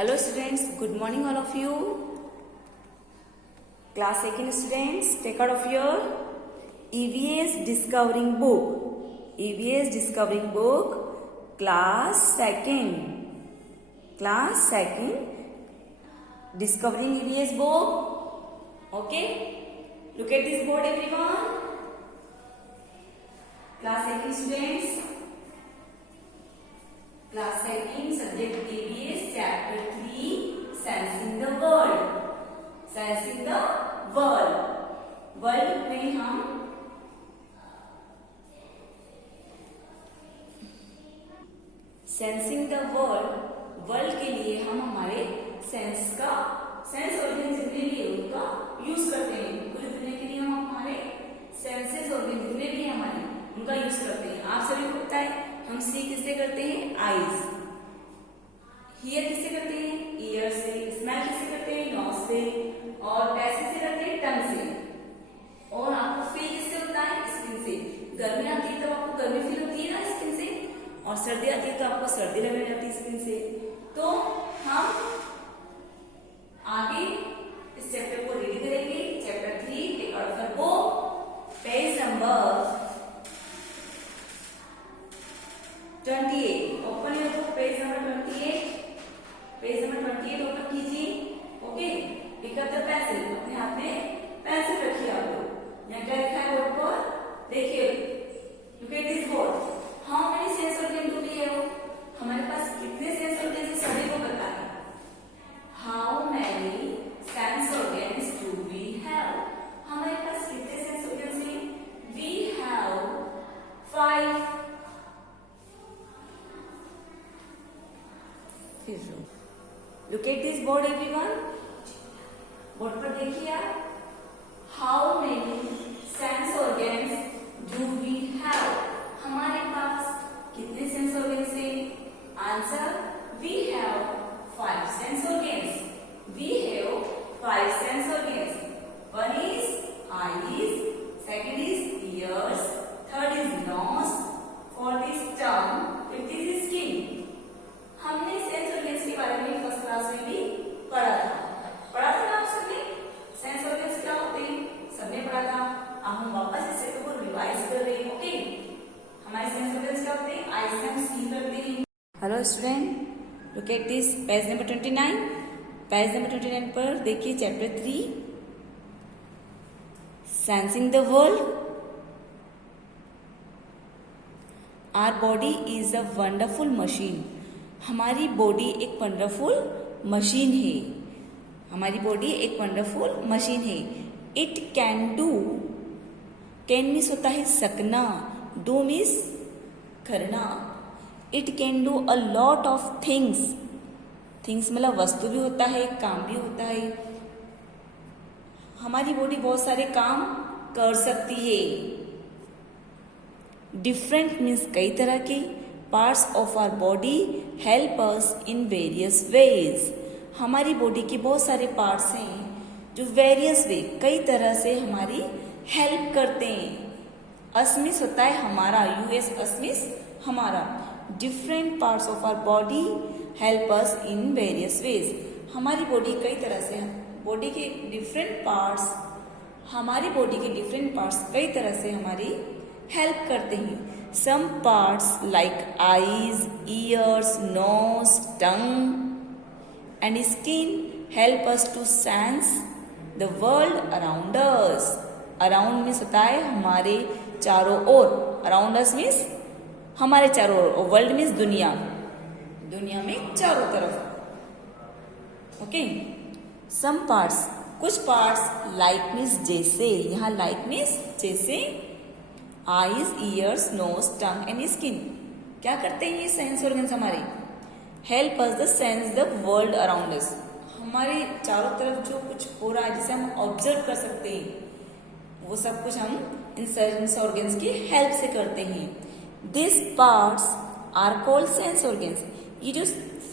Hello students, good morning all of you. Class 2nd students, take out of your EVS Discovering book. EVS Discovering book, Class 2nd. Class 2nd, Discovering EVS book. Okay? Look at this board everyone. Class 2nd students. Class 2nd, subject EVS, chapter 3, Sensing the World. Sensing the World. World में हम sensing the world, world के लिए हम हमारे sense organ जितने भी है उनका यूज करते हैं। पूरी दुनिया के लिए हम हमारे सेंसेस ऑर्गन जितने भी हमारे उनका यूज करते हैं। आप सभी को पता है हम सी किससे करते हैं? आईज। हियर किससे करते हैं? ईयर से। स्मेल किससे करते हैं? नोज से। और टेस्ट किससे करते हैं? टंग से। और आपको फील किससे होता है? स्किन से। गर्मी आती है तो आपको गर्मी फील होती है ना स्किन से, और सर्दी आती है तो आपको सर्दी लगने लगती है स्किन से। तो हम आगे इस चैप्टर को रीड करेंगे। Chapter 3, take out of book, page number 28। Open your book, page number 28। Page number 28 open कीजिए। Okay, pick up the pencil. अपने हाथ में पेंसिल रखिए। आप लोग यहाँ क्या लिखा है बोर्ड पर? देखिए, look at this board. How many sense organ do we have? हमारे पास कितने सेंस ऑर्गन है सभी को पता है। How many sense organs do we have? हमारे पास कितने सेंस ऑर्गन्स हैं? We have 5। Look at this board everyone. Board पर देखिए आप। How many sense organs do we have? हमारे पास कितने सेंस ऑर्गन्स हैं? Answer, we have 5 sense organs. We have 5 sense organs. One is eyes, second is ears, third is nose, fourth is tongue, fifth is skin. हमने sense organs के बारे में first class में भी पढ़ा था ना आप सबने? सेंस ऑर्गन्स क्या होते हैं सबने पढ़ा था। अब हम वापस इस चैप्टर को रिवाइज कर रहे हैं। ओके, हमारे सेंस ऑर्गन्स क्या होते हैं? आईज से हम सी करते हैं। Hello student, look at this page number 29। Page number 29 पर देखिए chapter 3, sensing the world. Our body is a wonderful machine. हमारी बॉडी एक वंडरफुल मशीन है। हमारी बॉडी एक वंडरफुल मशीन है। It can do, can means होता है सकना, डू मीन्स करना। It can do a lot of things. Things मतलब वस्तु भी होता है, काम भी होता है। हमारी बॉडी बहुत सारे काम कर सकती है। डिफरेंट मीन्स कई तरह के। Parts of our body help us in various ways. हमारी बॉडी के बहुत सारे पार्ट्स हैं जो वेरियस वे, कई तरह से हमारी हेल्प करते हैं। अस्मिस होता है हमारा, यूएस अस्मिस हमारा। Different parts of our body help us in various ways. हमारी बॉडी कई तरह से, बॉडी के डिफरेंट पार्ट्स, हमारी बॉडी के डिफरेंट पार्ट्स कई तरह से हमारी हेल्प करते हैं। Some parts like eyes, ears, nose, tongue and skin help us to sense the world around us. Around means होता है हमारे चारों ओर। Around us means हमारे चारों ओर, और world means दुनिया, दुनिया में चारों तरफ। ओके, some parts, कुछ parts like means जैसे, यहाँ like means जैसे eyes, ears, nose, tongue and skin क्या करते हैं ये सेंस ऑर्गन्स हमारे? Help us the sense the world around us. हमारे चारों तरफ जो कुछ हो रहा है जिसे हम ऑब्जर्व कर सकते हैं, वो सब कुछ हम इन सेंस ऑर्गन्स की हेल्प से करते हैं। This parts are called sense organs. ये जो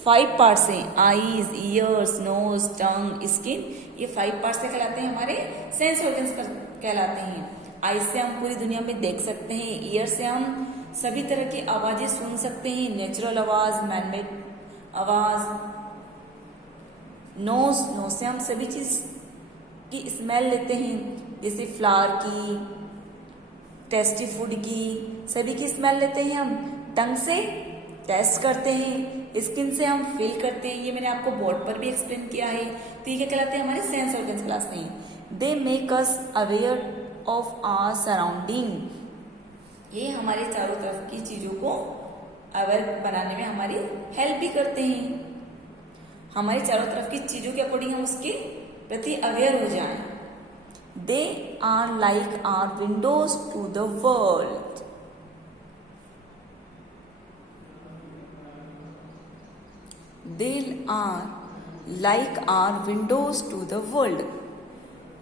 5 पार्ट्स हैं, eyes, ears, nose, tongue, skin, ये 5 पार्ट्स से कहलाते हैं हमारे सेंस ऑर्गन्स कहलाते हैं। आई से हम पूरी दुनिया में देख सकते हैं। ईयर से हम सभी तरह की आवाजें सुन सकते हैं, नेचुरल आवाज, मैनमेड आवाज। नोज, नोज से हम सभी चीज़ की स्मेल लेते हैं, जैसे फ्लावर की, टेस्टी फूड की, सभी की स्मेल लेते हैं हम। टंग से टेस्ट करते हैं, स्किन से हम फील करते हैं, ये मैंने आपको बोर्ड पर भी एक्सप्लेन किया है। तो ये क्या कहलाते हैं, हमारे सेंस ऑर्गन्स क्लास में। They make us aware of our surrounding, ये हमारे चारों तरफ की चीज़ों को अवेयर बनाने में हमारी हेल्प भी करते हैं। हमारी चारों तरफ की चीज़ों के अकॉर्डिंग हम उसके प्रति अवेयर हो जाएं। They are like our windows to the world, they are like our windows to the world.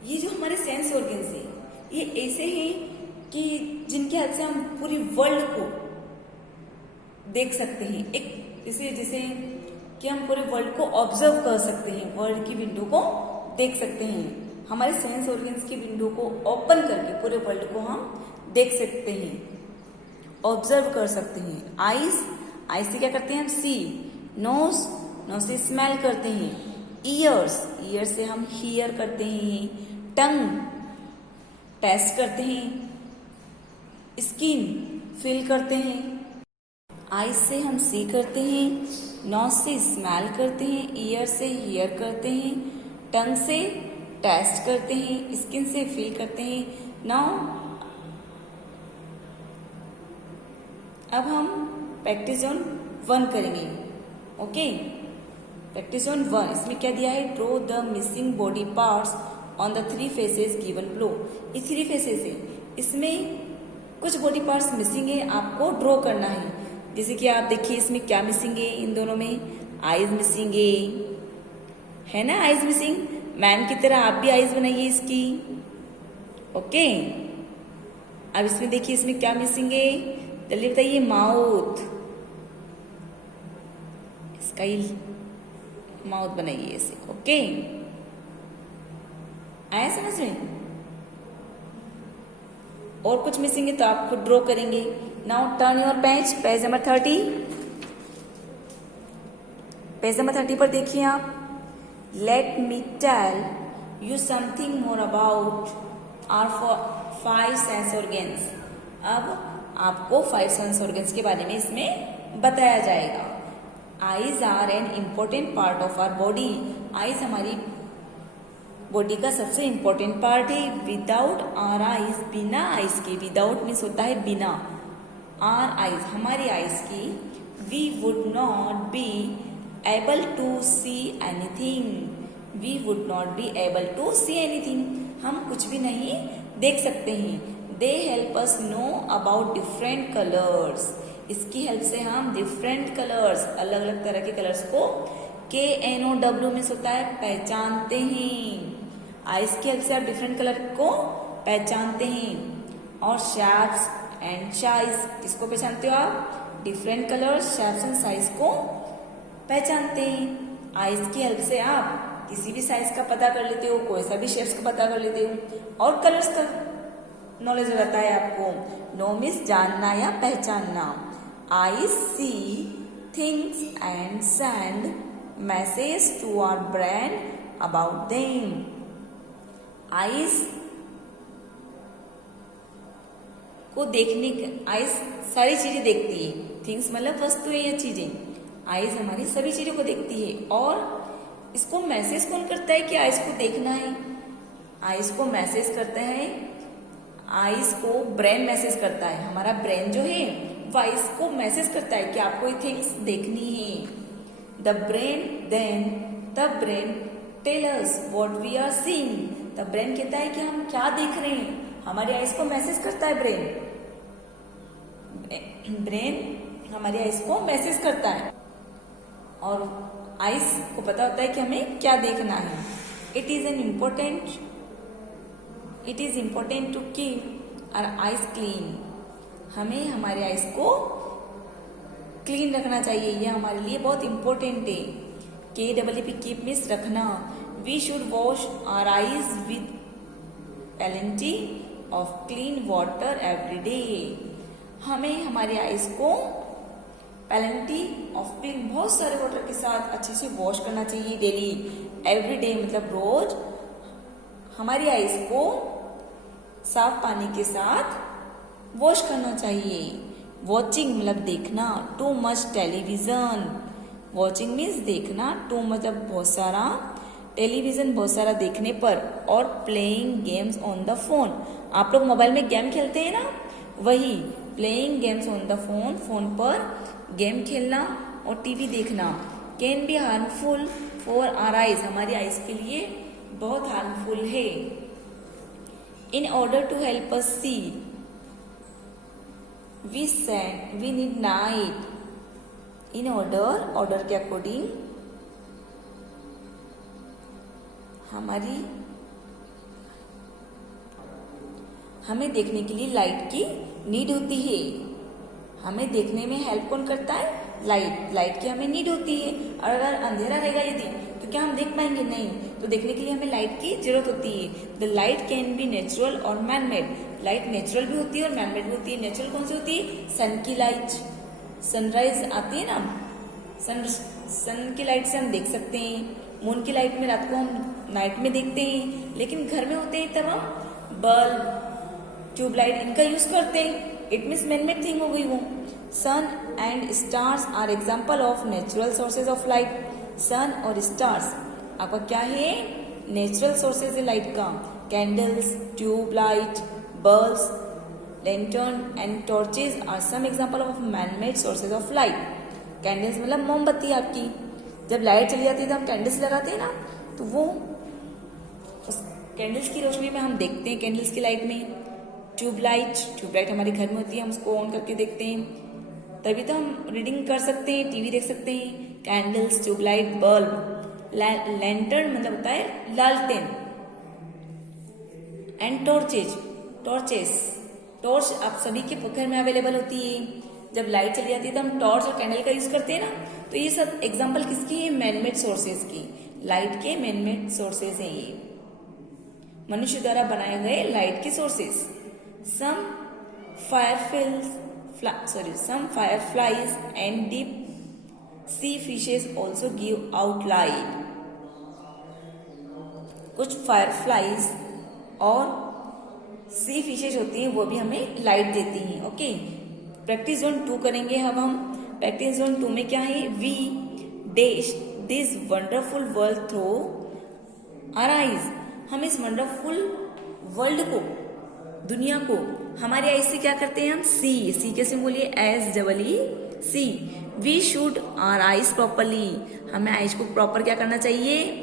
ये जो हमारे सेंस ऑर्गन्स है, ये ऐसे हैं कि जिनके हेल्प से हम पूरी वर्ल्ड को देख सकते हैं। एक जैसे कि हम पूरे वर्ल्ड को ऑब्जर्व कर सकते हैं, वर्ल्ड की विंडो को देख सकते हैं। हमारे सेंस ऑर्गन्स की विंडो को ओपन करके पूरे वर्ल्ड को हम देख सकते हैं, ऑब्जर्व कर सकते हैं। आईज, आईज से क्या करते हैं हम सी, नोज, नोज से स्मेल करते हैं। ईयर्स, ईयर से हम हियर करते हैं। टंग, टेस्ट करते हैं। स्किन, फील करते हैं। आईज से हम सी करते हैं, नोज से स्मेल करते हैं, ईयर से हियर करते हैं, टंग से टेस्ट करते हैं, स्किन से फील करते हैं। नाउ अब हम प्रैक्टिस जोन 1 करेंगे। ओके, प्रैक्टिस जोन 1, इसमें क्या दिया है, draw the missing body parts on the 3 faces given below. ये 3 फेसेस है, इसमें कुछ बॉडी पार्ट्स मिसिंग है, आपको ड्रॉ करना है। जैसे कि आप देखिए इसमें क्या मिसिंग है, इन दोनों में आईज मिसिंग है ना, आईज मिसिंग। मैन की तरह आप भी आईज बनाइए इसकी। ओके, अब इसमें देखिए इसमें क्या मिसिंग है, जल्दी बताइए। माउथ, इसका ही माउथ बनाइए इसे। ओके, आया समझ में? और कुछ मिसिंग है तो आप खुद ड्रॉ करेंगे। Now turn your page, page number 30। Page number 30 पर देखिए आप। Let me tell you something more about our 5 sense organs. अब आपको 5 सेंस ऑर्गन्स के बारे में इसमें बताया जाएगा। Eyes are an important part of our body. Eyes हमारी बॉडी का सबसे इम्पोर्टेंट पार्ट है। विदाउट आवर आईज, बिना आईज के, विदाउट मीन्स होता है बिना, आवर आईज, हमारी आईज की, we would not be able to see anything. We would not be able to see anything, हम कुछ भी नहीं देख सकते हैं। They help us know about different colours. इसकी हेल्प से हम डिफरेंट कलर्स, अलग अलग तरह के कलर्स को, KNOW मीन्स होता है पहचानते हैं। आइज की हेल्प से आप डिफरेंट कलर को पहचानते हैं। और शेप्स एंड साइज, किसको पहचानते हो आप? Different colours, shapes and size को पहचानते हैं। आइज की हेल्प से आप किसी भी साइज का पता कर लेते हो, कोई सा भी शेप्स का पता कर लेते हो। और कलर्स का नॉलेज हो जाता है आपको। नो मीन्स जानना या पहचानना। Eyes see things and send message to our brain about them. Eyes को देखने, आइज सारी चीजें देखती है। थिंग्स मतलब वस्तुएं या चीजें। आइज हमारी सभी चीजों को देखती है। और इसको मैसेज कौन करता है कि आइज को देखना है? आइज को मैसेज करता है, आइज को ब्रेन मैसेज करता है। हमारा ब्रेन जो है वो आइज को मैसेज करता है कि आपको ये थिंग्स देखनी है। The brain tell us what we are seeing. The brain कहता है कि हम क्या देख रहे हैं। हमारी आइज को मैसेज करता है ब्रेन हमारी आइज को मैसेज करता है और आइज को पता होता है कि हमें क्या देखना है। It is important to keep our eyes clean. हमें हमारे आइज को क्लीन रखना चाहिए, ये हमारे लिए बहुत इंपॉर्टेंट है। KEEP कीप मीन्स रखना। We should wash our eyes with plenty of clean water every day. हमें हमारे आइज को पैलेंटी ऑफ पिंक, बहुत सारे वाटर के साथ अच्छे से वॉश करना चाहिए डेली, एवरी डे, मतलब रोज हमारी आईज को साफ पानी के साथ वॉश करना चाहिए। वॉचिंग मतलब देखना, too much television, watching means देखना, टू मतलब बहुत सारा, टेलीविजन बहुत सारा देखने पर, और playing games on the phone, आप लोग मोबाइल में गेम खेलते हैं ना, वही playing games on the phone, phone पर गेम खेलना और टीवी देखना can be harmful for our eyes, हमारी आइज के लिए बहुत हार्मफुल है। In order to help us see we need night, in order के अकॉर्डिंग हमें देखने के लिए लाइट की नीड होती है। हमें देखने में हेल्प कौन करता है? लाइट की हमें नीड होती है। और अगर अंधेरा रहेगा यदि, तो क्या हम देख पाएंगे? नहीं। तो देखने के लिए हमें लाइट की जरूरत होती है। The light can be natural और मैन मेड, लाइट नेचुरल भी होती है और मैन मेड भी होती है। नेचुरल कौन सी होती है? सन की लाइट, सनराइज आती है ना, सन की लाइट से हम देख सकते हैं। मून की लाइट में रात को हम नाइट में देखते हैं, लेकिन घर में होते हैं तब हम बल्ब, ट्यूबलाइट इनका यूज करते हैं। It means man made thing हो गई वो। Sun and stars are example of natural sources of light. Sun और स्टार्स आपका क्या है? नेचुरल सोर्सेज है लाइट का। Candles, tubelight, bulbs, lantern and torches are some example of man made sources of light. Candles मतलब मोमबत्ती आपकी, जब लाइट चली जाती है तो हम कैंडल्स लगाते हैं ना, तो वो उस कैंडल्स की रोशनी में हम देखते हैं, कैंडल्स की लाइट में। ट्यूबलाइट हमारे घर में होती है, हम उसको ऑन करके देखते हैं, तभी तो हम रीडिंग कर सकते हैं, टीवी देख सकते हैं। कैंडल्स, ट्यूबलाइट, बल्ब, लैंटर्न मतलब होता है लालटेन, एंड टॉर्च आप सभी के घर में अवेलेबल होती है। जब लाइट चली जाती है तो हम टॉर्च और कैंडल का यूज करते हैं ना, तो ये सब एग्जाम्पल किसकी है? मैनमेड सोर्सेज की, लाइट के मैनमेड सोर्सेज हैं ये, मनुष्य द्वारा बनाए गए लाइट के sources. Some fireflies and deep sea fishes also give out light. कुछ फायरफ्लाइज और सी फिशेज होती हैं, वो भी हमें लाइट देती हैं। ओके, प्रैक्टिस जोन 2 करेंगे अब हम। प्रैक्टिस जोन 2 में क्या है? We dash this wonderful world through our eyes, हम इस वंडरफुल वर्ल्ड को, दुनिया को हमारी आइज से क्या करते हैं? हम सी कैसे बोलिए? SEE। We should our eyes properly, हमें आइज को प्रॉपर क्या करना चाहिए?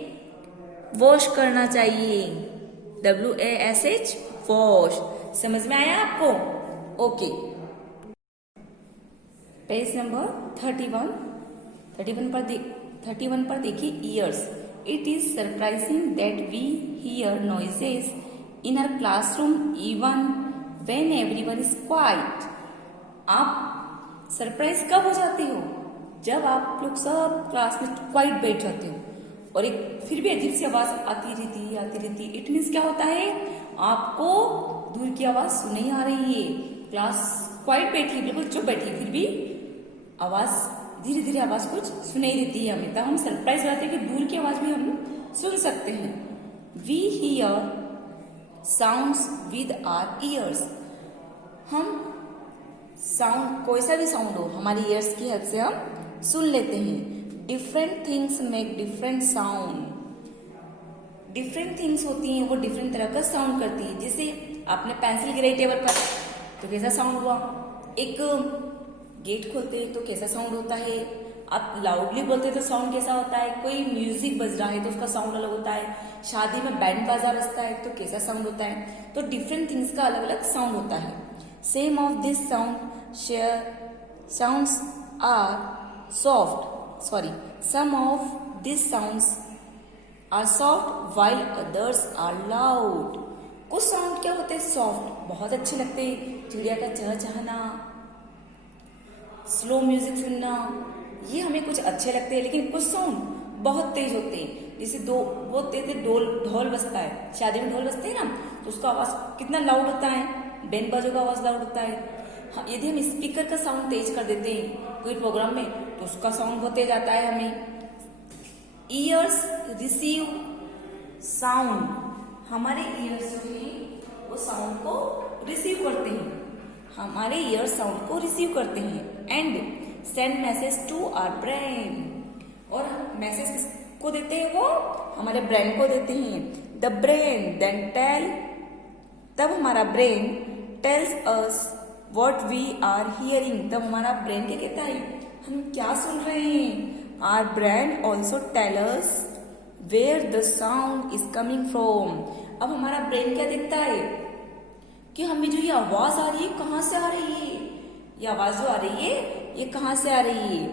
वॉश करना चाहिए। WASH, wash. समझ में आया आपको? ओके। पेज नंबर 31 पर देखिए ears. It is surprising that we hear noises in our classroom even when everyone is quiet. आप सरप्राइज कब हो जाते हो? जब आप लोग सब क्लास में क्वाइट बैठ जाते हो और एक फिर भी अजीब सी आवाज आती रहती। इट मीन्स क्या होता है? आपको दूर की आवाज सुनाई आ रही है, क्लास क्वाइट बैठी, बिल्कुल चुप बैठी, फिर भी आवाज धीरे आवाज कुछ सुनाई देती है हमें, तब हम सरप्राइज हो जाते हैं कि दूर की आवाज भी हम सुन सकते हैं। We hear sounds with our ears, हम साउंड, कोई सा भी साउंड हो, हमारी ईयर्स की हेल्प से हम सुन लेते हैं। Different things make different sound, different things होती हैं, वो डिफरेंट तरह का साउंड करती है। जैसे आपने पेंसिल गिराई टेबल पर तो कैसा साउंड हुआ? एक गेट खोलते हैं तो कैसा साउंड होता है? आप लाउडली बोलते हैं तो साउंड कैसा होता है? कोई म्यूजिक बज रहा है तो उसका साउंड अलग होता है। शादी में बैंड बाजा बजता है तो कैसा साउंड होता है? तो डिफरेंट थिंग्स का अलग अलग साउंड होता है। Some of this sounds are soft, some of this sounds are soft while others are loud. कुछ साउंड क्या होते हैं? सॉफ्ट, बहुत अच्छे लगते हैं। चिड़िया का चहचहाना, स्लो म्यूजिक सुनना, ये हमें कुछ अच्छे लगते हैं। लेकिन कुछ साउंड बहुत तेज होते हैं, जैसे बहुत तेज ढोल बजता है, शादी में ढोल बजते हैं ना, तो उसका आवाज कितना लाउड होता है, बैंड बाजों का आवाज लाउड होता है। यदि हम स्पीकर का साउंड तेज कर देते हैं कोई प्रोग्राम में तो उसका साउंड बहुत तेज आता है हमें। ईयर्स रिसीव साउंड, हमारे ईयर्स जो है वो साउंड को रिसीव करते हैं, हमारे ईयर्स साउंड को रिसीव करते हैं। And send message to our brain, और मैसेज किसको देते हैं वो हमारे ब्रेन को देते हैं। द ब्रेन देन टेल, तब हमारा brain tells us what we are hearing, तब हमारा ब्रेन क्या कहता है हम क्या सुन रहे हैं। Our brain also tell us where the sound is coming from, अब हमारा ब्रेन क्या देखता है कि हमें जो ये आवाज आ रही है कहाँ से आ रही है, ये आवाज जो आ रही है ये कहाँ से आ रही है।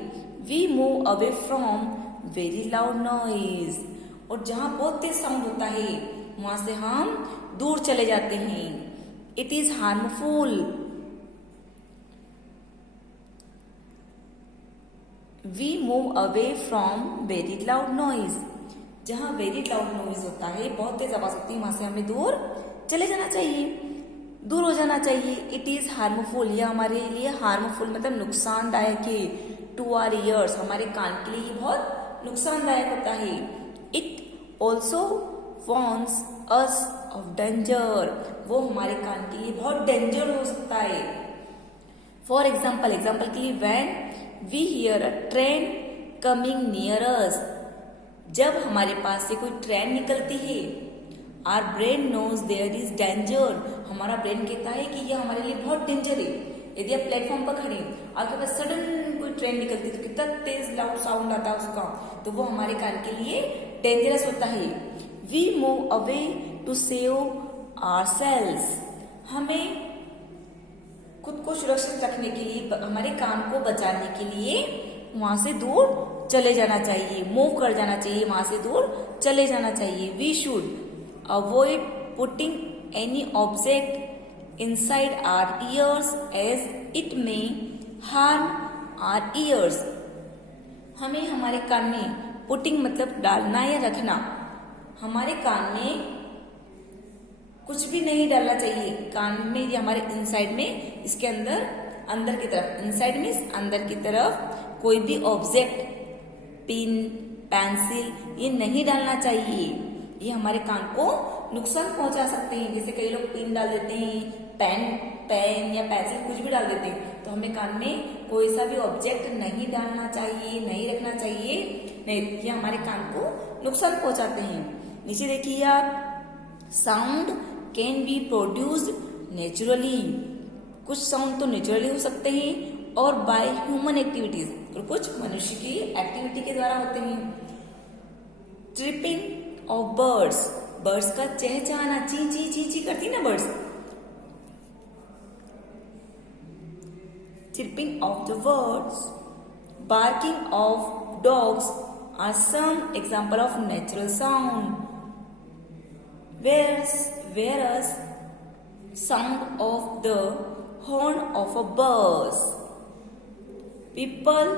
We move away from very loud noise, और जहां बहुत तेज साउंड होता है वहां से हम दूर चले जाते हैं। It is harmful, we move away from very loud noise, जहां वेरी लाउड नॉइज होता है बहुत तेज आवाज होती है वहां से हमें दूर चले जाना चाहिए, दूर हो जाना चाहिए। इट इज हार्मफुल, यह हमारे लिए हार्मफुल मतलब नुकसानदायक है। टू आवर ईयर्स, हमारे कान के लिए ये बहुत नुकसानदायक होता है। It also warns us of danger, वो हमारे कान के लिए बहुत डेंजर हो सकता है। फॉर एग्जाम्पल, एग्जाम्पल के लिए when we hear a train coming near us, जब हमारे पास से कोई ट्रेन निकलती है, our brain knows there is danger, हमारा ब्रेन कहता है कि यह हमारे लिए बहुत डेंजर है। यदि आप प्लेटफॉर्म पर खड़े आपके पास सडन कोई ट्रेन निकलती तो कितना तेज लाउड साउंड आता है उसका, तो वो हमारे कान के लिए डेंजरस होता है। We move away to save ourselves, हमें खुद को सुरक्षित रखने के लिए, हमारे कान को बचाने के लिए वहां से दूर चले जाना चाहिए, मूव कर जाना चाहिए, वहां से दूर चले जाना चाहिए। We should avoid putting any object inside our ears as it may harm our ears, हमें हमारे कान में पुटिंग मतलब डालना या रखना, हमारे कान में कुछ भी नहीं डालना चाहिए। कान में या हमारे इनसाइड में, इसके अंदर, अंदर की तरफ, इनसाइड मीन्स अंदर की तरफ कोई भी ऑब्जेक्ट, पिन, पेंसिल, ये नहीं डालना चाहिए, ये हमारे कान को नुकसान पहुंचा सकते हैं। जैसे कई लोग पिन डाल देते हैं, पेन या पेंसिल कुछ भी डाल देते हैं, तो हमें कान में कोई सा भी ऑब्जेक्ट नहीं डालना चाहिए, नहीं रखना चाहिए, नहीं, ये हमारे कान को नुकसान पहुंचाते हैं। नीचे देखिए आप, sound can be produced naturally, कुछ साउंड तो नेचुरली हो सकते हैं और बाय ह्यूमन एक्टिविटीज, और कुछ मनुष्य की एक्टिविटी के द्वारा होते हैं। ट्रिपिंग ऑफ बर्ड्स, बर्ड्स का चहचहाना, ची ची ची ची करती ना birds, chirping of the birds, barking of dogs are some example of natural sound. Whereas sound of the horn of a bus, people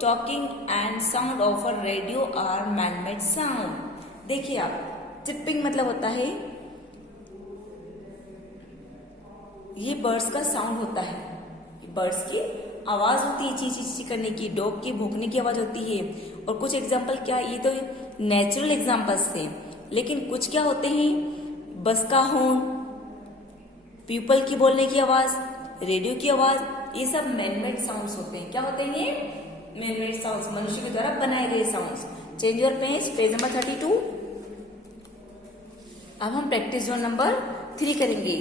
talking and sound of a radio are man-made sound. देखिए आप, chipping मतलब होता है, ये birds का sound होता है, birds की आवाज होती है, ची ची ची करने की, डॉग की भौंकने की आवाज होती है। और कुछ एग्जाम्पल क्या, ये तो नेचुरल एग्जाम्पल्स थे, लेकिन कुछ क्या होते हैं, बस का हॉर्न, पीपल की बोलने की आवाज, रेडियो की आवाज, ये सब मैनमेड साउंड्स होते हैं। क्या होते हैं ये मैनमेड साउंड्स, मनुष्य के द्वारा बनाए गए sounds. Change your page number 32। अब हम प्रैक्टिस जोन नंबर 3 करेंगे।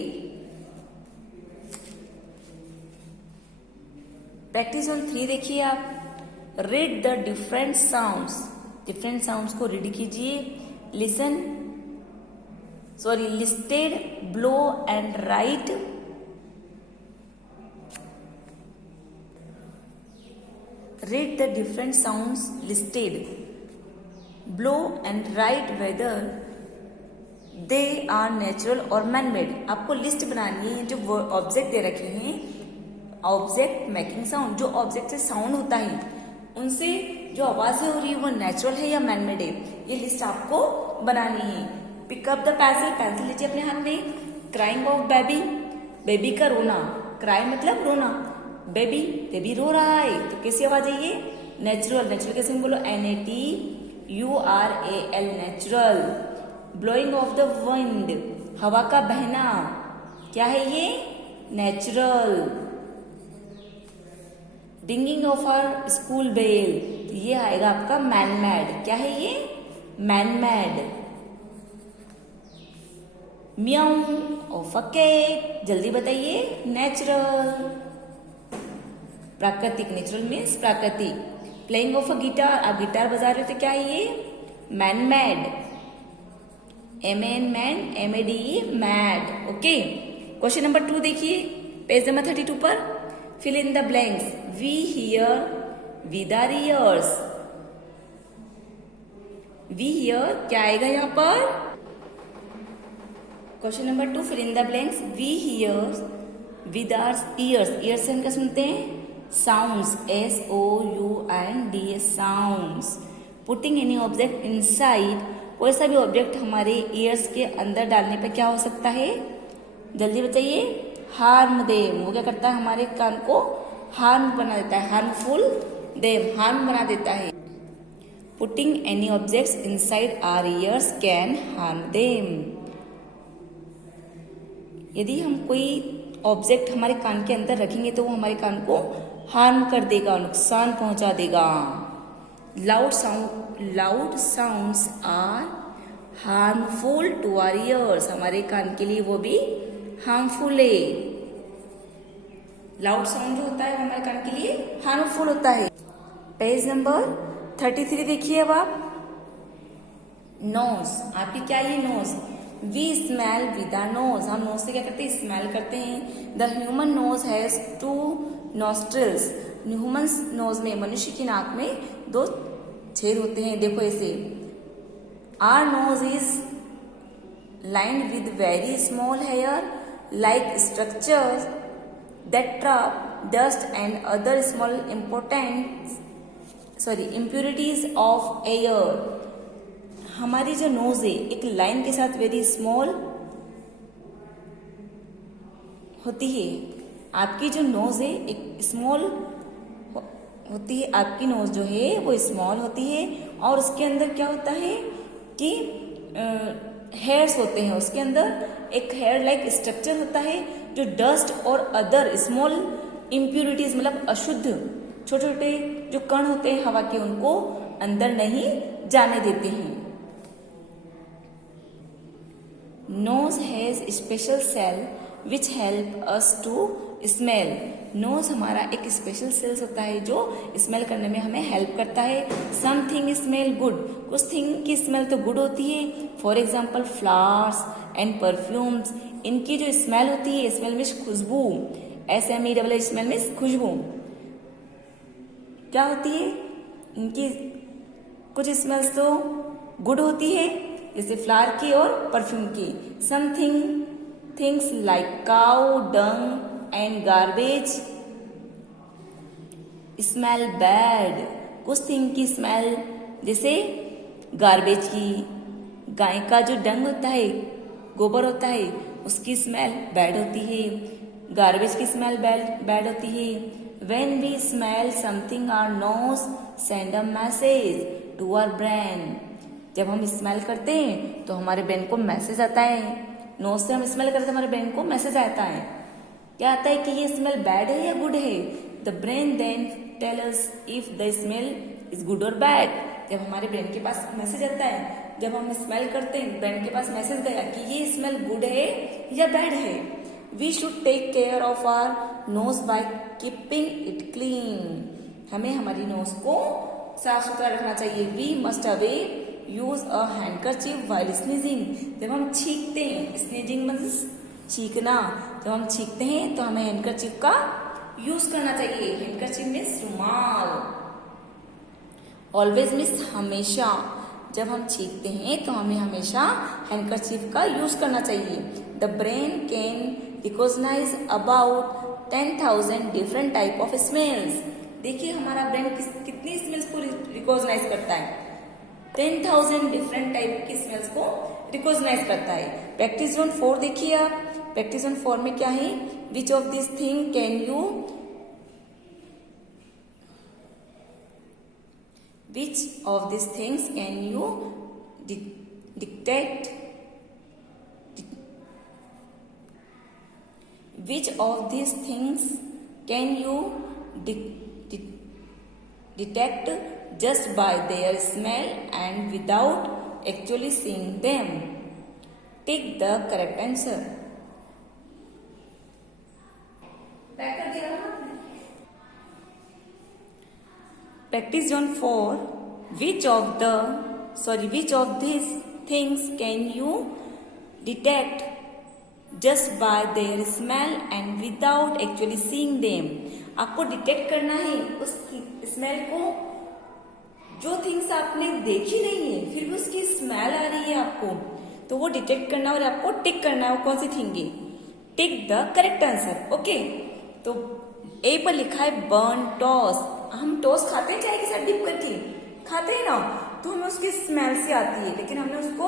प्रैक्टिस जोन 3 देखिए आप, रीड द डिफरेंट साउंड्स को रीड कीजिए। Listen, listed, below and write. Read the different sounds listed, below and write whether they are natural और manmade. आपको list बनानी है, जो ऑब्जेक्ट दे रखे हैं, ऑब्जेक्ट मेकिंग साउंड, जो ऑब्जेक्ट से साउंड होता है उनसे जो आवाजें हो रही है वो नेचुरल है या मैनमेड है, ये लिस्ट आपको बनानी है। पिकअप द पेंसिल लीजिए अपने हाथ में। क्राइंग ऑफ बेबी, बेबी का रोना, क्राई मतलब रोना, बेबी बेबी रो रहा है, तो कैसी आवाज है ये? नेचुरल। नेचुरल कैसे हम बोलो? NATURAL, natural. Blowing of the wind, हवा का बहना, क्या है ये? Natural. Ringing of our school bell, ये आएगा आपका मैन मेड। क्या है ये? Man made. म्याऊ ऑफ अ कैट, जल्दी बताइए। नेचुरल। प्राकृतिक, नेचुरल मीन्स प्राकृतिक। प्लेइंग ऑफ अ गिटार, आप गिटार बजा रहे हो तो क्या है ये? Man made. MAN man, MADE mad. Okay, question number 2 देखिए पेज नंबर 32 पर। Fill in the blanks. We hear with our ears. We hear क्या आएगा यहाँ पर? Question number 2, fill in the blanks. We hear with our ears. Ears से हम क्या सुनते हैं? Sounds, SOUNDS, sounds. Putting any object inside, कोई सा भी ऑब्जेक्ट हमारे ईयर्स के अंदर डालने पर क्या हो सकता है? जल्दी बताइए। हार्म देम, वो क्या करता है? हमारे कान को हार्म बना देता है। हार्मफुल देम, हार्म बना देता है। Putting any objects inside our ears can harm them. यदि हम कोई ऑब्जेक्ट हमारे कान के अंदर रखेंगे तो वो हमारे कान को हार्म कर देगा, नुकसान पहुंचा देगा। Loud sounds are harmful to our ears, हमारे कान के लिए वो भी हार्मफुल है। लाउड साउंड जो होता है हमारे कान के लिए हार्मफुल होता है। पेज नंबर 33 देखिए अब आप। नोज, आपकी क्या है? Nose. We smell with our nose, हम नोज से क्या करते हैं? स्मेल करते हैं। The human nose has 2 nostrils, human nose में, मनुष्य की नाक में 2 छेद होते हैं। देखो ऐसे। Our nose is lined with very small hair like structures that trap dust and other small impurities of air. हमारी जो नोज है एक लाइन के साथ वेरी स्मॉल होती है। आपकी जो नोज है एक स्मॉल होती है, आपकी नोज जो है वो स्मॉल होती है और उसके अंदर क्या होता है कि हेयर्स होते हैं। उसके अंदर एक हेयर लाइक स्ट्रक्चर होता है जो डस्ट और अदर स्मॉल इम्प्यूरिटीज मतलब अशुद्ध छोटे छोटे जो कण होते हैं हवा के, उनको अंदर नहीं जाने देते हैं। Nose has special cell which help us to smell. Nose हमारा एक स्पेशल सेल्स होता है जो स्मेल करने में हमें हेल्प करता है। समथिंग स्मेल गुड, कुछ थिंग की स्मेल तो गुड होती है। For example flowers and perfumes, इनकी जो स्मेल होती है, स्मेल मीन्स खुशबू, SMEL स्मेल मीन्स खुशबू। क्या होती है? इनकी कुछ स्मेल्स तो गुड होती है जैसे फ्लावर की और परफ्यूम की। Something things like cow dung and garbage smell bad, कुछ थिंग की स्मेल जैसे गार्बेज की, गाय का जो डंग होता है, गोबर होता है, उसकी स्मेल बैड होती है। गार्बेज की स्मेल बैड होती है। When we smell something our nose send a message to our brain. जब हम स्मेल करते हैं तो हमारे ब्रेन को मैसेज आता है। नोज से हम स्मेल करते हैं, हमारे ब्रेन को मैसेज आता है। क्या आता है कि ये स्मेल बैड है या गुड है। The brain then tell us if the smell is good और बैड। जब हमारे ब्रेन के पास मैसेज आता है, जब हम स्मेल करते हैं, ब्रेन के पास मैसेज गया कि ये स्मेल गुड है या बैड है। We should take care of our nose by keeping it clean. हमें हमारी नोज को साफ सुथरा रखना चाहिए। वी मस्ट अवे use a handkerchief while sneezing. जब हम छींकते हैं, स्नीजिंग मीन्स छींकना, जब हम छींकते हैं तो हमें हैंडकरचीफ का यूज करना चाहिए। हैंडकरचीफ मीन्स रुमाल। ऑलवेज मीन्स हमेशा। जब हम छींकते हैं तो हमें हमेशा हैंडकरचीफ का यूज करना चाहिए। The brain can recognise about 10,000 different type of smells. देखिए हमारा ब्रेन कितनी स्मेल्स को रिकॉग्नाइज करता है। 10,000 डिफरेंट टाइप की स्मेल्स को रिकॉग्नाइज करता है। प्रैक्टिस जोन 4 देखिए आप। प्रैक्टिस ऑन 4 में क्या है, which of this thing can you, which of these things can you detect, which of these things can you detect just by their smell and without actually seeing them? Take the correct answer. Practice zone 4. Which of these things can you detect just by their smell and without actually seeing them? आपको detect करना है उस smell को, जो things आपने देखी नहीं है फिर भी उसकी स्मेल आ रही है आपको, तो वो डिटेक्ट करना और आपको टिक करना है वो कौन सी थिंग है. Tick the correct answer. Okay, तो ए पर लिखा है बर्न टॉस. हम टोस्ट खाते हैं चाय के साथ डिप करके खाते हैं ना, तो हमें उसकी स्मेल से आती है, लेकिन हमने उसको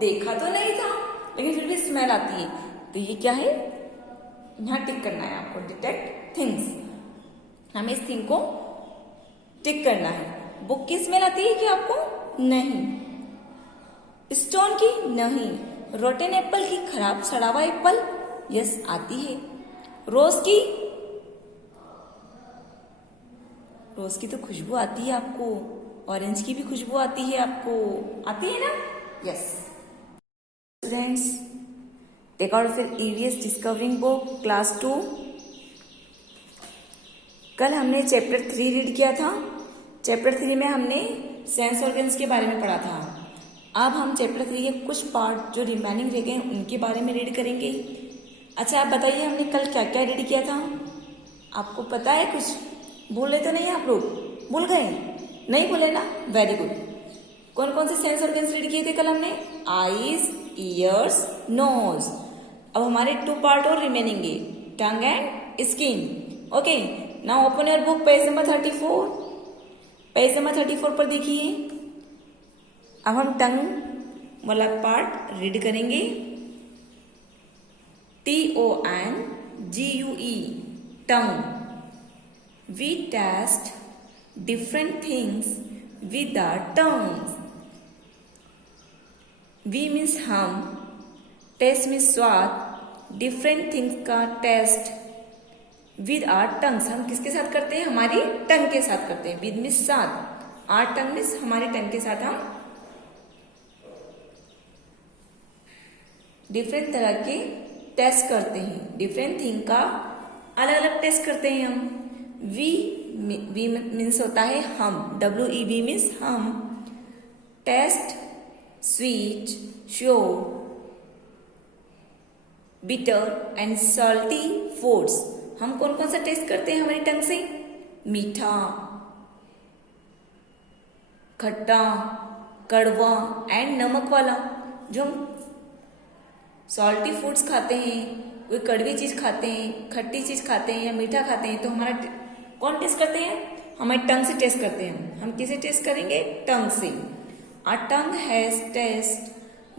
देखा तो नहीं था लेकिन फिर भी स्मेल आती है. तो ये क्या है, यहाँ टिक करना है आपको, डिटेक्ट थिंग्स. हमें इस थिंग को टिक करना है. बुक की स्मेल आती है क्या आपको? नहीं. स्टोन की? नहीं. रोटेन एप्पल की, खराब सड़ा हुआ एप्पल? यस, आती है. रोज की? रोज की तो खुशबू आती है आपको. ऑरेंज की भी खुशबू आती है आपको, आती है ना? यस. स्टूडेंट्स, टेक आउट फिर ईवीएस डिस्कवरिंग बुक क्लास 2. कल हमने चैप्टर 3 रीड किया था. चैप्टर 3 में हमने सेंस ऑर्गन्स के बारे में पढ़ा था. अब हम चैप्टर 3 के कुछ पार्ट जो रिमेनिंग रह गए उनके बारे में रीड करेंगे. अच्छा, आप बताइए हमने कल क्या क्या रीड किया था? आपको पता है कुछ? भूले तो नहीं आप लोग? भूल गए? नहीं भूले ना? Very good. कौन कौन से सेंस ऑर्गन्स रीड किए थे कल हमने? Eyes, ears, nose. अब हमारे 2 पार्ट और रिमेनिंग है, tongue and skin. Okay, now open your book, page number 34. Page number 34 पर देखिए. अब हम टंग वाला पार्ट रीड करेंगे. TONGUE, tongue. We taste different things with our tongues. We means हम, taste means स्वाद, different things का टेस्ट with our tongues. हम किसके साथ करते हैं? हमारी टंग के साथ करते हैं. with means साथ, our tongue means हमारी टंग के साथ हम डिफरेंट तरह के टेस्ट करते हैं. डिफरेंट थिंग का अलग अलग टेस्ट करते हैं हम. वी मीन्स होता है हम, WEB मीन्स हम. Taste, sweet, sour, bitter and salty foods. हम कौन कौन सा टेस्ट करते हैं हमारी टंग से? मीठा, खट्टा, कड़वा एंड नमक वाला. जो हम सॉल्टी फूड्स खाते हैं, कोई कड़वी चीज खाते हैं, खट्टी चीज खाते हैं या मीठा खाते हैं, तो हमारा कौन टेस्ट करते हैं? हमारी टंग से टेस्ट करते हैं. हम किसे टेस्ट करेंगे? टंग से. Our tongue has taste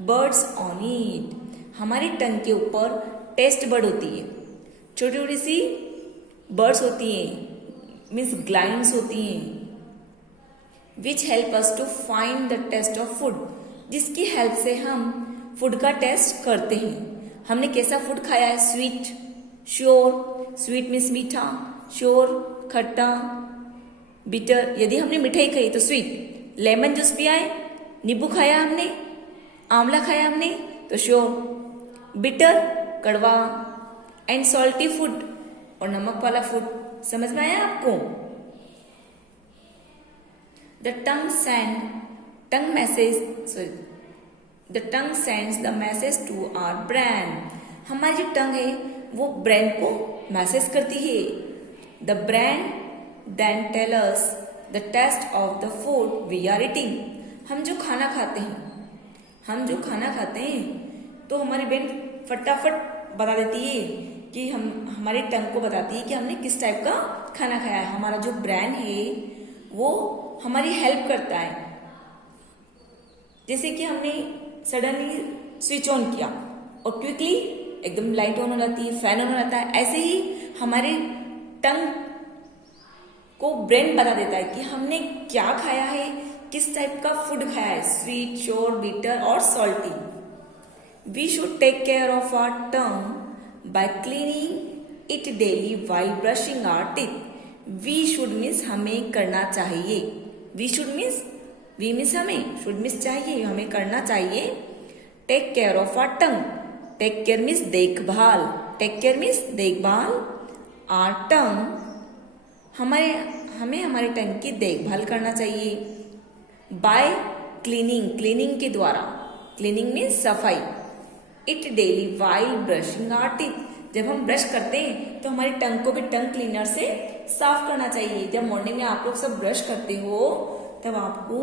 buds on it. हमारी टंग के ऊपर टेस्ट बर्ड होती है, छोटी छोटी सी बर्ड्स होती हैं, मीन्स ग्लैंड्स होती हैं, which help us to find the taste of food. जिसकी हेल्प से हम फूड का टेस्ट करते हैं. हमने कैसा फूड खाया है? स्वीट, श्योर, स्वीट मीन्स मीठा, श्योर खट्टा, बिटर यदि हमने मिठाई खाई तो स्वीट, लेमन जूस पिया है, नींबू खाया हमने, आंवला खाया हमने तो श्योर, बिटर कड़वा एंड सॉल्टी फूड और नमक वाला फूड. समझ में आया आपको? The tongue sends the message to our brain. हमारी जो टंग है वो ब्रेन को मैसेज करती है. The brain then tell us the taste of the food we are eating. हम जो खाना खाते हैं तो हमारी ब्रेन फटाफट बता देती है कि हमारी टंग को बताती है कि हमने किस टाइप का खाना खाया है. हमारा जो ब्रेन है वो हमारी हेल्प करता है. जैसे कि हमने सडनली स्विच ऑन किया और क्विकली एकदम लाइट ऑन हो जाती है, फैन ऑन हो जाता है। ऐसे ही हमारे टंग को ब्रेन बता देता है कि हमने क्या खाया है, किस टाइप का फूड खाया है, स्वीट, श्योर, बीटर और salty. We should take care of our tongue by cleaning it daily while brushing our teeth. We should means हमें करना चाहिए, we should means we means हमें, शुड मीन्स चाहिए, हमें करना चाहिए। Take care of our tongue, take care means देखभाल, take care means देखभाल। आवर टंग हमें हमारे टंग की देखभाल करना चाहिए। बाय क्लीनिंग, क्लीनिंग के द्वारा, क्लीनिंग मीन्स सफाई। It daily while brushing our teeth, जब हम ब्रश करते हैं तो हमारी टंग को भी टंग क्लीनर से साफ करना चाहिए। जब मॉर्निंग में आप लोग सब ब्रश करते हो तब आपको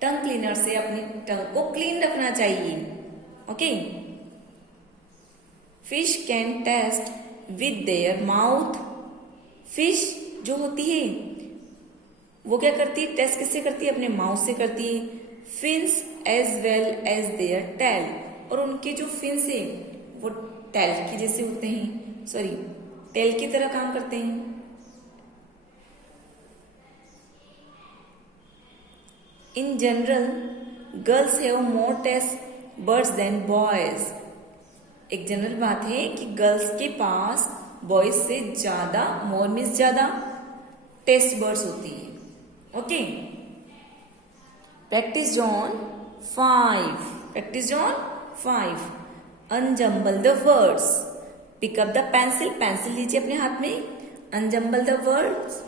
टंग क्लीनर से अपनी टंग को क्लीन रखना चाहिए। Okay. Fish can taste with their mouth. Fish जो होती है वो क्या करती है, टेस्ट किससे करती है, अपने माउथ से करती है। Fins as well as their tail, और उनके जो फिन्स है वो टेल की जैसे होते हैं, सॉरी टेल की तरह काम करते हैं। In general girls have more taste buds than boys. एक जनरल बात है कि गर्ल्स के पास बॉयज से ज्यादा, मोर मीन्स ज्यादा, टेस्ट बर्ड्स होती है। Okay. Practice on 5, practice on 5। Unjumble the words, pick up the pencil, pencil लीजिए अपने हाथ में। अनजम्बल द वर्ड्स,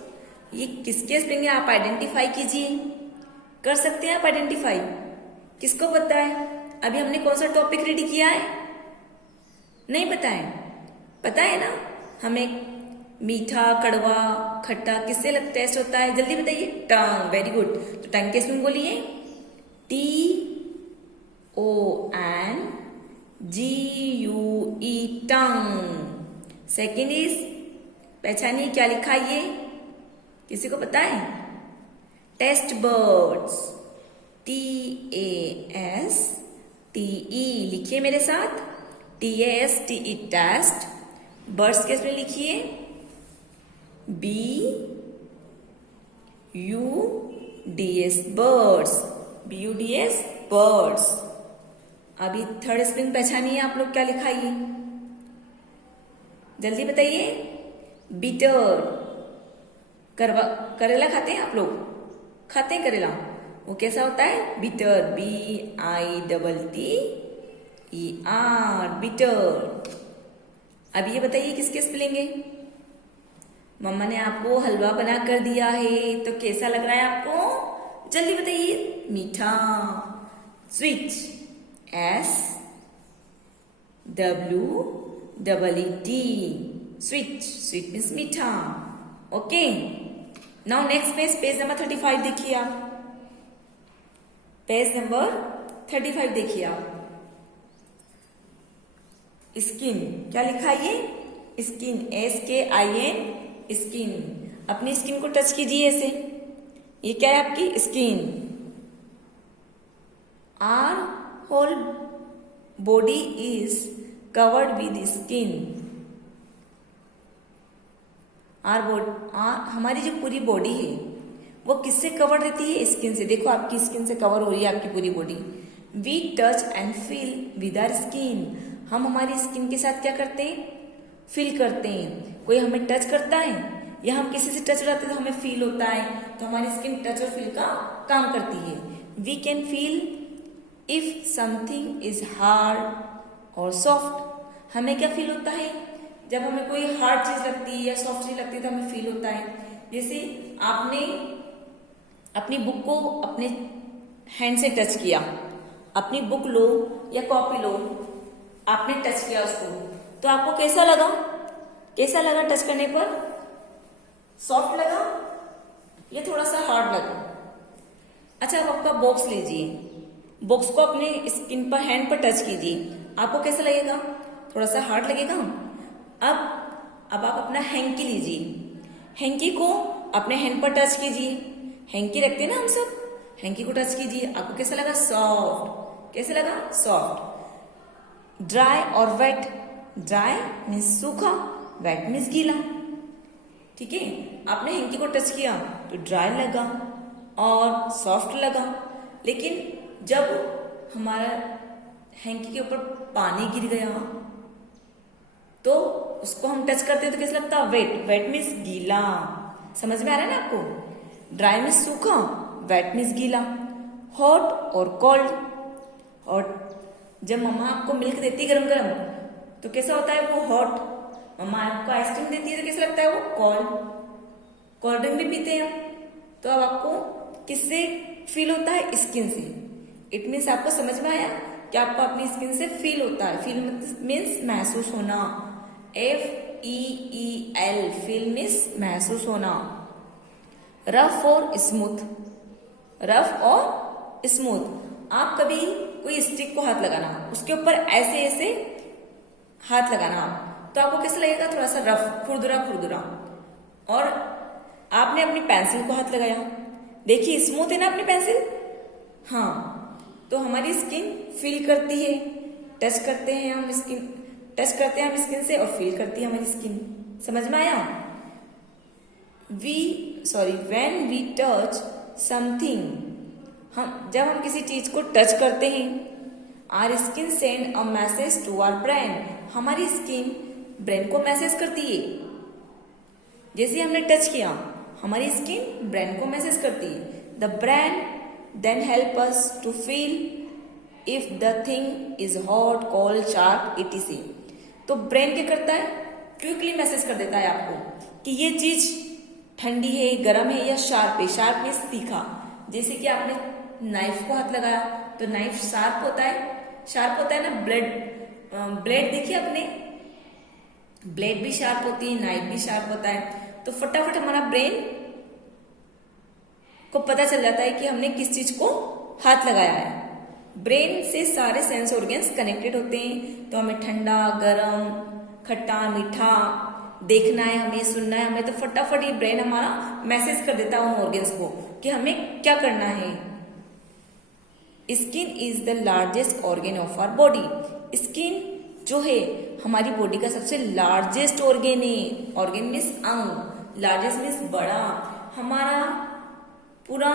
ये किसके स्पेलिंग है आप आइडेंटिफाई कीजिए। कर सकते हैं आप आइडेंटिफाई, किसको पता है? अभी हमने कौन सा टॉपिक रेडी किया है? नहीं पता है? पता है ना हमें मीठा, कड़वा, खट्टा किससे टेस्ट होता है, जल्दी बताइए। टंग, वेरी गुड। तो टंग के स्पेलिंग बोलिए, TONGUE, टंग। सेकेंड इज, पहचानिए क्या लिखा है ये, किसी को पता है? टेस्ट बर्ड्स, TASTE, लिखिए मेरे साथ, TASTE, टेस्ट। बर्ड्स के स्पेलिंग लिखिए, BUDS, बर्ड्स, BUDS, बर्ड्स। अभी थर्ड स्पेलिंग पहचानिए आप लोग, क्या लिखा है ये, जल्दी बताइए। बीटर, करेला खाते हैं आप लोग? खाते हैं करेला? वो कैसा होता है? Bitter, BITTER, bitter. अब ये बताइए किसके स्पेलिंग है? मम्मा ने आपको हलवा बना कर दिया है तो कैसा लग रहा है आपको, जल्दी बताइए। मीठा, sweet, SWEET, sweet, sweet means मीठा। Okay. Now next page number 35 देखिए आप, पेज नंबर 35 देखिए आप। स्किन, क्या लिखा है ये? Skin, SKIN, skin. अपनी स्किन को टच कीजिए ऐसे, ये क्या है आपकी skin. Our whole body is covered with skin. हमारी जो पूरी बॉडी है वो किससे कवर रहती है? स्किन से। देखो आपकी स्किन से कवर हो रही है आपकी पूरी body. We touch and feel with our skin, हम हमारी स्किन के साथ क्या करते हैं? फील करते हैं। कोई हमें टच करता है या हम किसी से टच हो जाते हैं तो हमें फील होता है, तो हमारी स्किन टच और फील का काम करती है। We can feel if something is hard और सॉफ्ट। हमें क्या फील होता है? जब हमें कोई हार्ड चीज लगती है या सॉफ्ट चीज लगती है तो हमें फील होता है। जैसे आपने अपनी बुक को अपने हैंड से टच किया, अपनी बुक लो या कॉपी लो, आपने टच किया उसको, तो आपको कैसा लगा? कैसा लगा टच करने पर? सॉफ्ट लगा या थोड़ा सा हार्ड लगा? अच्छा, अब आपका बॉक्स लीजिए, बॉक्स को अपने स्किन पर, हैंड पर टच कीजिए, आपको कैसा लगेगा? थोड़ा सा हार्ड लगेगा। अब आप अपना हैंकी लीजिए, हैंकी को अपने हैंड पर टच कीजिए, हैंकी रखते हैं ना हम सब, हैंकी को टच कीजिए, आपको कैसा लगा? सॉफ्ट। कैसा लगा? सॉफ्ट। ड्राई और वेट। ड्राई मीन्स सूखा, वेट मीन्स गीला। ठीक है, आपने हैंकी को टच किया तो ड्राई लगा और सॉफ्ट लगा, लेकिन जब हमारा हैंकी के ऊपर पानी गिर गया तो उसको हम टच करते हैं तो कैसा लगता है? वेट। वेट मीन्स गीला। समझ में आ रहा है ना आपको? ड्राई मीन्स सूखा, वेट मीन्स गीला। हॉट और कोल्ड। और जब मम्मा आपको मिल्क देती है गरम गरम तो कैसा होता है वो? हॉट। मम्मा आपको आइसक्रीम देती है तो कैसा लगता है वो? कोल्ड। कोल्ड ड्रिंक भी पीते हैं तो अब आपको किससे फील होता है? स्किन से। इट मीन्स आपको समझ में आया कि आपको अपनी स्किन से फील होता है। फील मीन्स महसूस होना। FEEL, फील मीन्स महसूस होना। रफ और स्मूथ। रफ और स्मूथ। आप कभी कोई स्टिक को हाथ लगाना, उसके ऊपर ऐसे ऐसे हाथ लगाना आप, तो आपको कैसा लगेगा? थोड़ा सा रफ, खुरदुरा खुरदुरा। और आपने अपनी पेंसिल को हाथ लगाया, देखिए स्मूथ है ना अपनी पेंसिल? हाँ, तो हमारी स्किन फील करती है। टच करते हैं हम स्किन से और फील करती है हमारी स्किन। समझ में आया? व्हेन वी टच समथिंग, जब हम किसी चीज को टच करते हैं, our skin send a message to our brain, हमारी स्किन ब्रेन को मैसेज करती है। जैसे हमने टच किया, हमारी स्किन ब्रेन को मैसेज करती है। The brain then help us to feel if the thing is hot, cold, sharp, etc। तो ब्रेन क्या करता है? क्विकली मैसेज कर देता है आपको कि ये चीज ठंडी है, गर्म है या शार्प है। शार्प मीन्स तीखा। जैसे कि आपने नाइफ को हाथ लगाया तो नाइफ शार्प होता है ना। ब्लेड देखिए आपने, ब्लेड भी शार्प होती है, नाइफ भी शार्प होता है। तो फटाफट हमारा ब्रेन को पता चल जाता है कि हमने किस चीज को हाथ लगाया है। ब्रेन से सारे सेंस ऑर्गन्स कनेक्टेड होते हैं, तो हमें ठंडा, गरम, खट्टा, मीठा देखना है, हमें सुनना है, हमें तो फटाफट ये ब्रेन हमारा मैसेज कर देता है उन ऑर्गन्स को कि हमें क्या करना है। Skin is the largest organ of our body. Skin जो है हमारी बॉडी का सबसे लार्जेस्ट ऑर्गन है। ऑर्गन मीन्स अंग, लार्जेस्ट मीन्स बड़ा। हमारा पूरा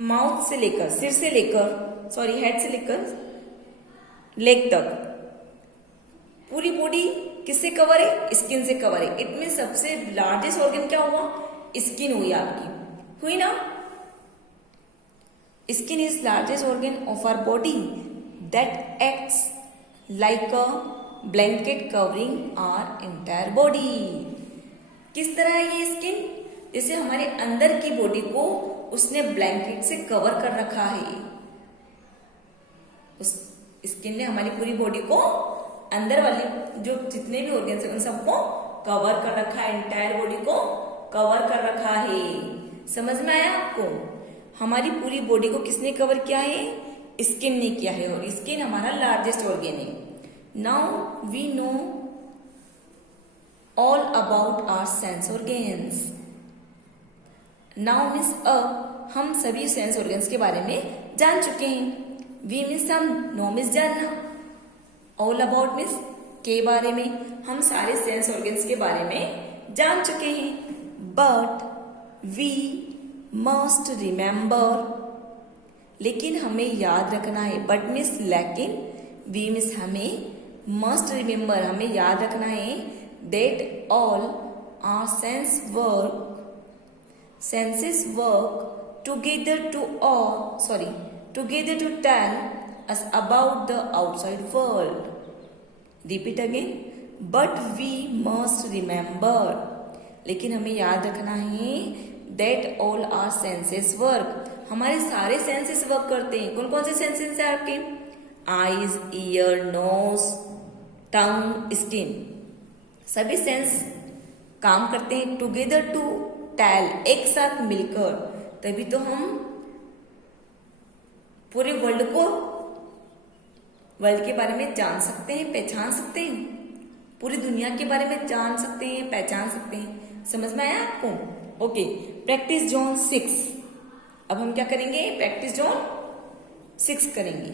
माउथ से लेकर, हेड से लेकर लेग तक पूरी बॉडी किससे कवर है? स्किन से कवर है। इट मीन सबसे लार्जेस्ट ऑर्गन क्या हुआ? स्किन हुई आपकी, हुई ना? Skin is largest organ of our body that acts like a blanket covering our entire body. किस तरह है ये स्किन? जैसे हमारे अंदर की बॉडी को उसने ब्लैंकेट से कवर कर रखा है। उस स्किन ने हमारी पूरी बॉडी को, अंदर वाले जो जितने भी ऑर्गन्स हैं उन सबको कवर कर रखा है। एंटायर बॉडी को कवर कर रखा है। समझ में आया आपको? हमारी पूरी बॉडी को किसने कवर किया है? स्किन ने किया है, और स्किन हमारा लार्जेस्ट ऑर्गन है। Now we know all about our sense organs. Now means अब हम सभी सेंस ऑर्गन्स के बारे में जान चुके हैं। वी मीन्स हम, नो मीन्स जानना, ऑल अबाउट मीन्स के बारे में। हम सारे सेंस ऑर्गन्स के बारे में जान चुके हैं। बट वी मस्ट रिमेंबर, लेकिन हमें याद रखना है। बट मीन्स लेकिन, वी मीन्स हमें, मस्ट रिमेंबर हमें याद रखना है। That all our senses work together to tell us about the outside world. Repeat again. But we must remember, लेकिन हमें याद रखना है that all our senses work, हमारे सारे सेंसेस वर्क करते हैं। कौन कौन से सेंसेस हैं आपके? Eyes, year, knows, tongue, skin, सभी सेंस काम करते हैं। टुगेदर टू टेल, एक साथ मिलकर, तभी तो हम पूरे वर्ल्ड के बारे में जान सकते हैं, पहचान सकते हैं। पूरी दुनिया के बारे में जान सकते हैं, पहचान सकते हैं। समझ में आया आपको? Okay, practice zone 6। अब हम क्या करेंगे? प्रैक्टिस जोन 6 करेंगे।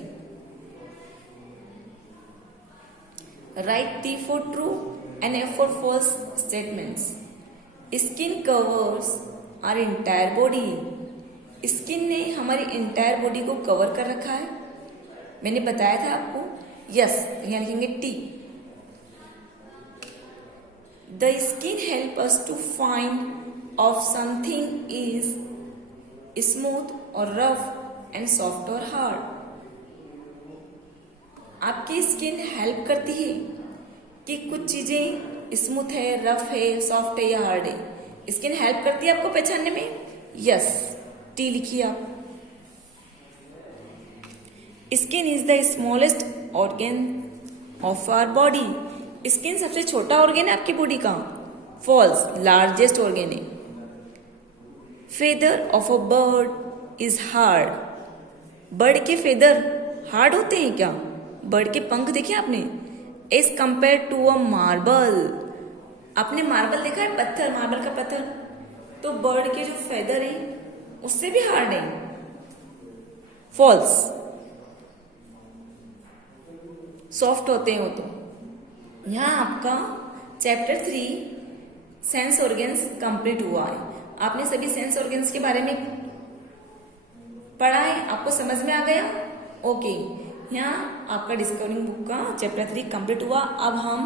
Write T for true and F for false statements. Skin covers our entire body. Skin ने हमारी इंटायर बॉडी को कवर कर रखा है. मैंने बताया था आपको. यस, यहाँ लिखेंगे T. The skin help us to find of something is smooth और रफ एंड सॉफ्ट और हार्ड. आपकी स्किन हेल्प करती है कि कुछ चीजें स्मूथ है, रफ है, सॉफ्ट है या हार्ड है. स्किन हेल्प करती है आपको पहचानने में. यस, टी लिखिए आप. Skin is the smallest organ of our body. Skin सबसे छोटा ऑर्गेन है आपकी बॉडी का. फॉल्स, लार्जेस्ट ऑर्गेन है. Feather of a bird is hard. Bird के फेदर हार्ड होते हैं क्या? बर्ड के पंख देखे आपने? As compare to a marble. आपने मार्बल देखा है? पत्थर, मार्बल का पत्थर. तो बर्ड के जो फेदर है उससे भी हार्ड है. फॉल्स, सॉफ्ट होते हैं वो. तो यहां आपका चैप्टर 3 सेंस ऑर्गेन्स कंप्लीट हुआ है. आपने सभी सेंस ऑर्गेन्स के बारे में पढ़ा है. आपको समझ में आ गया? ओके. यहाँ आपका डिस्कवरिंग बुक का चैप्टर 3 कंप्लीट हुआ. अब हम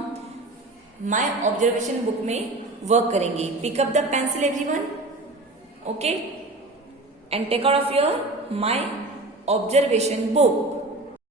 माय ऑब्जर्वेशन बुक में वर्क करेंगे. Pick up the pencil everyone. Okay, and take out of your my observation book.